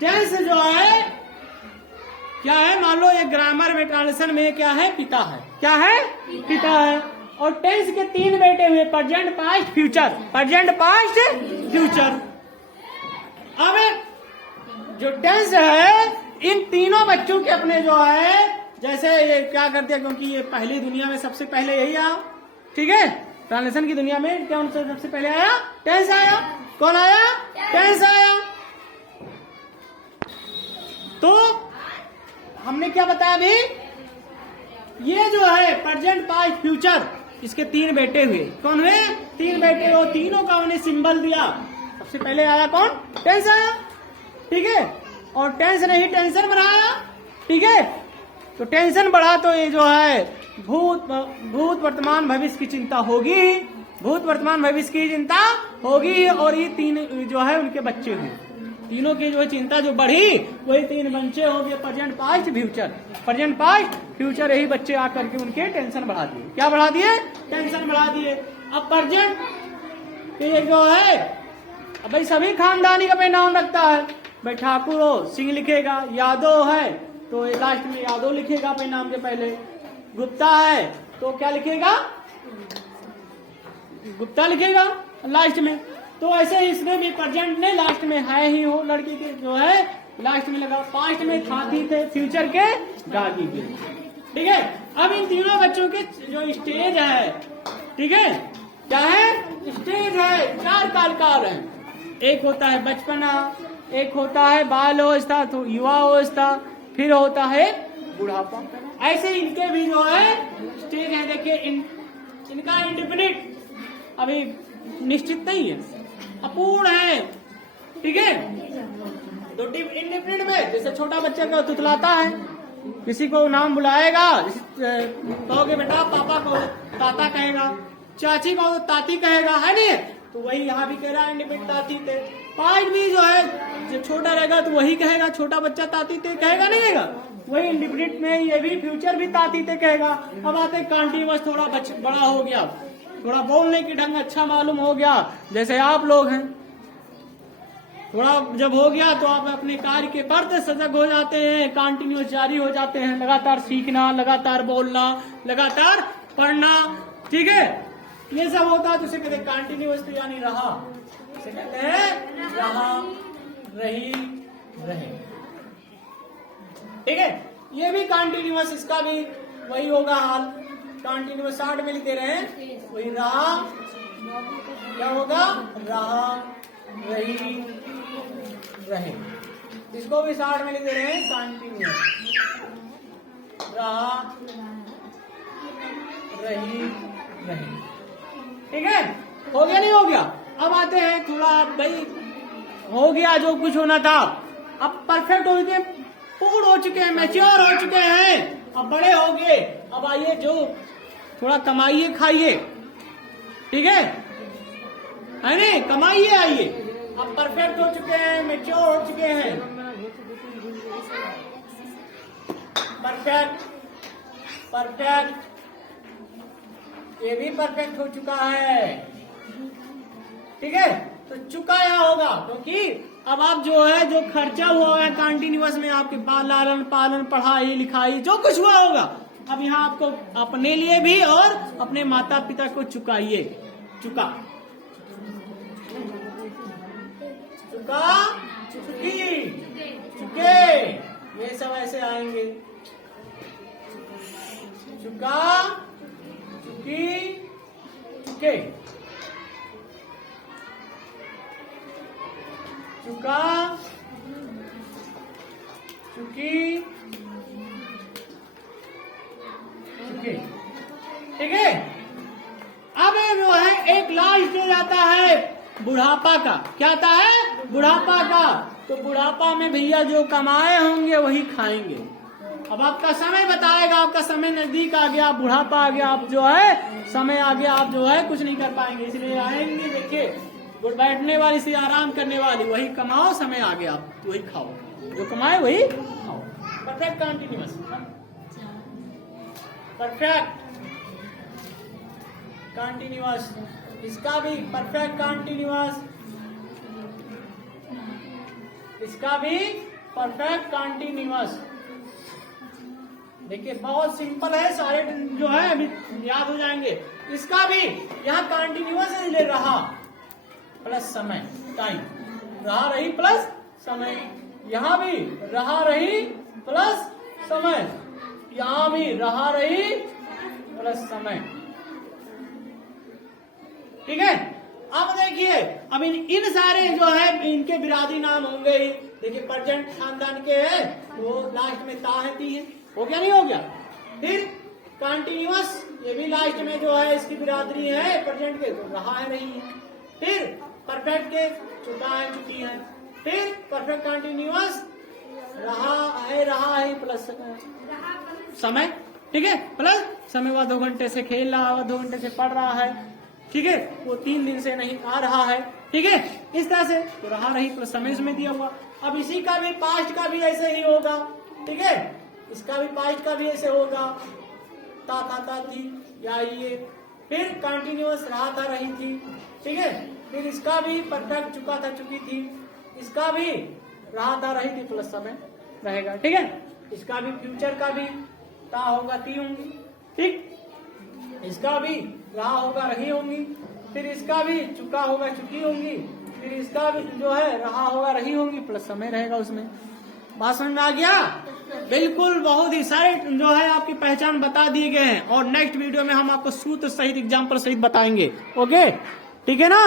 Tense जो है क्या है, मान लो ये ग्रामर में ट्रांसलेशन में क्या है, पिता है। क्या है? पिता है। और टेंस के 3 बेटे हुए, present, past, future. Present, past, future. अब जो टेंस है इन तीनों बच्चों के अपने जो है, जैसे ये क्या करते हैं, क्योंकि ये पहली दुनिया में सबसे पहले यही आया, ठीक है, ट्रांसलेशन की दुनिया में क्या सबसे पहले आया, टेंस आया। कौन आया? टेंस आया। तो हमने क्या बताया अभी, ये जो है प्रेजेंट, पास्ट, फ्यूचर, इसके 3 बेटे हुए। कौन हुए? 3 बेटे। वो तीनों का उन्हें सिंबल दिया। सबसे पहले आया कौन? टेंस आया, ठीक है। और टेंस ने ही टेंशन बढ़ाया, ठीक है। तो टेंशन बढ़ा तो ये जो है भूत वर्तमान भविष्य की चिंता होगी, भूत वर्तमान भविष्य की चिंता होगी। और ये 3 जो है उनके बच्चे हुए, तीनों की जो चिंता जो बढ़ी वही 3 बच्चे हो गए, present, past, future. Present, past, future, यही बच्चे आकर के उनके टेंशन बढ़ा दिए। क्या बढ़ा दिए? टेंशन बढ़ा दिए। अब प्रेजेंट ये जो है, अब भाई सभी खानदानी का भाई नाम रखता है, भाई ठाकुर हो सिंह लिखेगा, यादव है तो लास्ट में यादव लिखेगा अपने नाम के पहले, गुप्ता है तो क्या लिखेगा? गुप्ता लिखेगा लास्ट में। तो ऐसे इसमें भी प्रेजेंट ने लास्ट में है ही हो, लड़की के जो है लास्ट में लगा। पास्ट में खाती थे, फ्यूचर के दादी के, ठीक है। अब इन तीनों बच्चों के जो स्टेज है, ठीक है, क्या है? स्टेज है, 4 काल है। एक होता है बचपना, एक होता है बाल अवस्था, तो युवा अवस्था, फिर होता है बुढ़ापा। ऐसे इनके भी जो है स्टेज है। देखिए इनका इंडिपेंडेंट अभी निश्चित नहीं है, अपूर्ण है, ठीक है। तो इंडिपेंडेंट में जैसे छोटा बच्चा को तुतलाता है, किसी को नाम बुलाएगा, कहोगे बेटा पापा को ताता कहेगा, चाची को तो ताती कहेगा, है नहीं? तो वही यहाँ भी कह रहा है इंडिपेंडेंट ताती थे। पास्ट भी जो है जब छोटा रहेगा तो वही कहेगा, छोटा बच्चा ताती थे कहेगा, नहीं कहेगा? वही इंडिपेंडेंट में ये भी फ्यूचर भी ताती थे कहेगा। अब आते कंटिन्यूअस, थोड़ा बड़ा हो गया, थोड़ा बोलने की ढंग अच्छा मालूम हो गया, जैसे आप लोग हैं, थोड़ा जब हो गया तो आप अपने कार्य के प्रति सजग हो जाते हैं, कंटिन्यूअस जारी हो जाते हैं, लगातार सीखना, लगातार बोलना, लगातार पढ़ना, ठीक है। ये सब होता है तो उसे कहते हैं कंटिन्यूअस, तो यानी रहा, उसे कहते हैं रहा, रही, रहे, ठीक है। ये भी कंटिन्यूअस, इसका भी वही होगा हाल। कंटिन्यूअस 60 में लिखे रहे, वही रहा, क्या होगा? रहा, रही, रहे। इसको भी 60 में लिखे रहे, कंटिन्यूअस, रहा, रही, रहे, ठीक है। हो गया नहीं हो गया? अब आते हैं थोड़ा, भाई हो गया जो कुछ होना था, अब परफेक्ट हो गए, पूर्ण हो चुके हैं, मैच्योर हो चुके हैं, अब बड़े हो गए। अब आइए जो थोड़ा कमाइए खाइए, ठीक है नहीं? कमाइए आइए, अब परफेक्ट हो चुके हैं, मैच्योर हो चुके हैं, परफेक्ट, परफेक्ट, ये भी परफेक्ट हो चुका है, ठीक है। तो चुकाया होगा क्योंकि अब आप जो है जो खर्चा हुआ है कंटिन्यूअस में, आपके लालन पालन, पढ़ाई लिखाई, जो कुछ हुआ होगा, अब यहाँ आपको अपने लिए भी और अपने माता पिता को चुकाइए। चुका, चुका, चुकी, चुके, ये सब ऐसे आएंगे। चुका, चुकी, चुके, चुका, चुकी, चुके, ठीक है। अब जो है एक लास्ट स्टेज आता है बुढ़ापा का। क्या आता है? बुढ़ापा का। तो बुढ़ापा में भैया जो कमाए होंगे वही खाएंगे। अब आपका समय बताएगा, आपका समय नजदीक आ गया, बुढ़ापा आ गया, आप जो है समय आ गया, आप जो है कुछ नहीं कर पाएंगे, इसलिए आएंगे। देखिए बैठने वाली से आराम करने वाली, वही कमाओ, समय आ गया आप वही खाओ, जो कमाए वही खाओ। परफेक्ट कंटिन्यूअस, परफेक्ट कंटिन्यूअस, इसका भी परफेक्ट कंटिन्यूअस, इसका भी परफेक्ट कंटिन्यूअस। देखिए बहुत सिंपल है, सारे जो है अभी याद हो जाएंगे। इसका भी यहाँ कंटिन्यूअस ले रहा प्लस समय, टाइम, रहा रही प्लस समय, यहाँ भी रहा रही प्लस समय, यहाँ भी रहा रही प्लस समय। ठीक है, अब देखिए अब इन सारे जो है इनके बिरादरी नाम होंगे ही। देखिए प्रेजेंट खानदान के है तो लास्ट में ता है, ती है, हो गया नहीं हो गया। फिर कंटिन्यूअस, ये भी लास्ट में जो है इसकी बिरादरी है प्रेजेंट के, तो रहा है रही है। फिर परफेक्ट के चुका है चुकी है। फिर परफेक्ट कंटिन्यूअस रहा है प्लस समय। ठीक है, प्लस समय हुआ 2 घंटे से खेल रहा है, 2 घंटे से पढ़ रहा है। ठीक है, वो 3 दिन से नहीं आ रहा है। ठीक है, इस तरह से तो रहा रही प्लस समय इसमें दिया हुआ। अब इसी का भी पास्ट का भी ऐसे ही होगा। ठीक है, इसका भी पास्ट का भी ऐसे होगा, ता था ता थी या ये। फिर कंटिन्यूअस रहा था रही थी। ठीक है, फिर इसका भी परफेक्ट चुका था चुकी थी, इसका भी रहा था रही थी प्लस समय रहेगा। ठीक है, इसका भी फ्यूचर का भी ता होगा ती होंगी। ठीक, इसका भी रहा होगा रही होंगी। फिर इसका भी चुका होगा चुकी होंगी। फिर इसका भी जो है रहा होगा रही होंगी प्लस समय रहेगा उसमें। बात समझ में आ गया? बिल्कुल, बहुत ही सारे जो है आपकी पहचान बता दिए गए हैं और नेक्स्ट वीडियो में हम आपको सूत्र सहित एग्जाम्पल सहित बताएंगे। ओके, ठीक है ना।